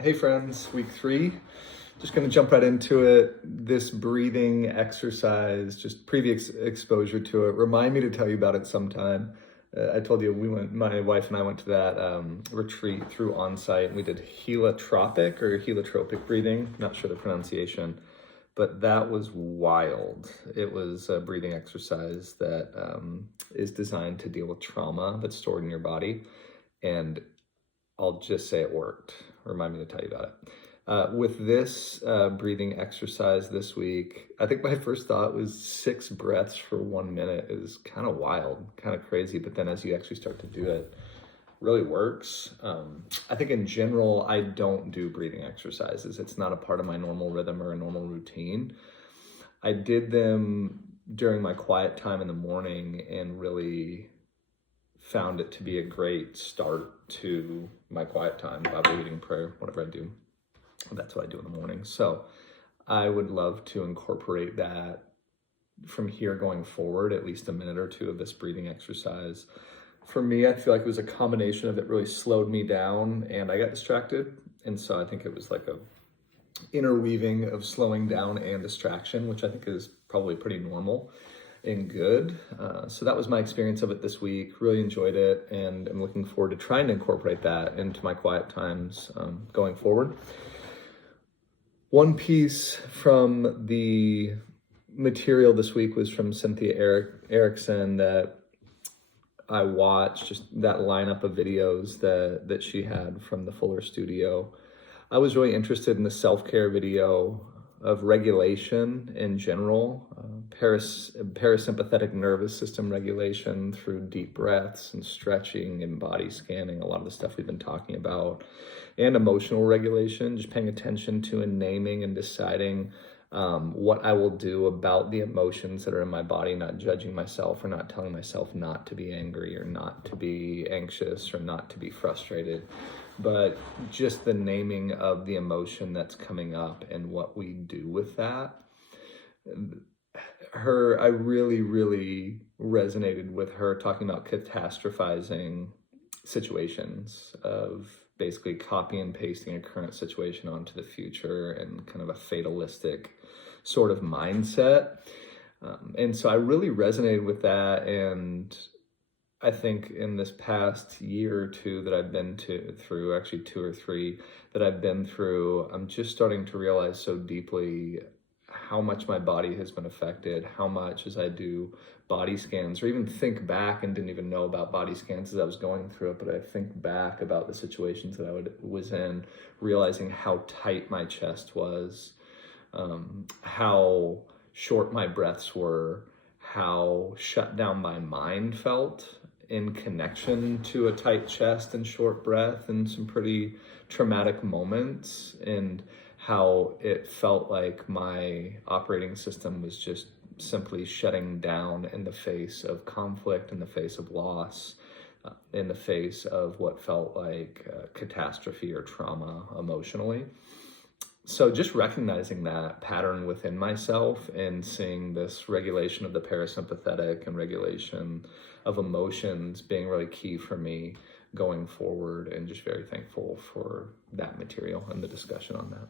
Hey friends, week 3. Just going to jump right into it. This breathing exercise, just previous exposure to it. Remind me to tell you about it sometime. I told you my wife and I went to that retreat through Onsite, and we did helitropic or heliotropic breathing. Not sure the pronunciation, but that was wild. It was a breathing exercise that is designed to deal with trauma that's stored in your body. And I'll just say it worked. Remind me to tell you about it. With this breathing exercise this week, I think my first thought was 6 breaths for 1 minute is kind of wild, kind of crazy. But then as you actually start to do it, really works. I think in general, I don't do breathing exercises. It's not a part of my normal rhythm or a normal routine. I did them during my quiet time in the morning and really found it to be a great start to my quiet time, Bible reading, prayer, whatever I do. That's what I do in the morning. So I would love to incorporate that from here going forward, at least a minute or two of this breathing exercise. For me, I feel like it was a combination of it really slowed me down and I got distracted. And so I think it was like a interweaving of slowing down and distraction, which I think is probably pretty normal and good. So that was my experience of it this week. Really enjoyed it, and I'm looking forward to trying to incorporate that into my quiet times going forward. One piece from the material this week was from Cynthia Erickson that I watched, just that lineup of videos that she had from the Fuller Studio. I was really interested in the self-care video of regulation in general, parasympathetic nervous system regulation through deep breaths and stretching and body scanning, a lot of the stuff we've been talking about, and emotional regulation, just paying attention to and naming and deciding what I will do about the emotions that are in my body, not judging myself or not telling myself not to be angry or not to be anxious or not to be frustrated, but just the naming of the emotion that's coming up and what we do with that. I really resonated with her talking about catastrophizing situations, of basically copy and pasting a current situation onto the future and kind of a fatalistic sort of mindset. And so I really resonated with that. And I think in this past year or two that I've been through, actually 2 or 3 that I've been through, I'm just starting to realize so deeply how much my body has been affected, how much as I do body scans, or even think back and didn't even know about body scans as I was going through it, but I think back about the situations that I was in, realizing how tight my chest was, how short my breaths were, how shut down my mind felt in connection to a tight chest and short breath and some pretty traumatic moments, and how it felt like my operating system was just simply shutting down in the face of conflict, in the face of loss, in the face of what felt like catastrophe or trauma emotionally. So just recognizing that pattern within myself and seeing this regulation of the parasympathetic and regulation of emotions being really key for me going forward, and just very thankful for that material and the discussion on that.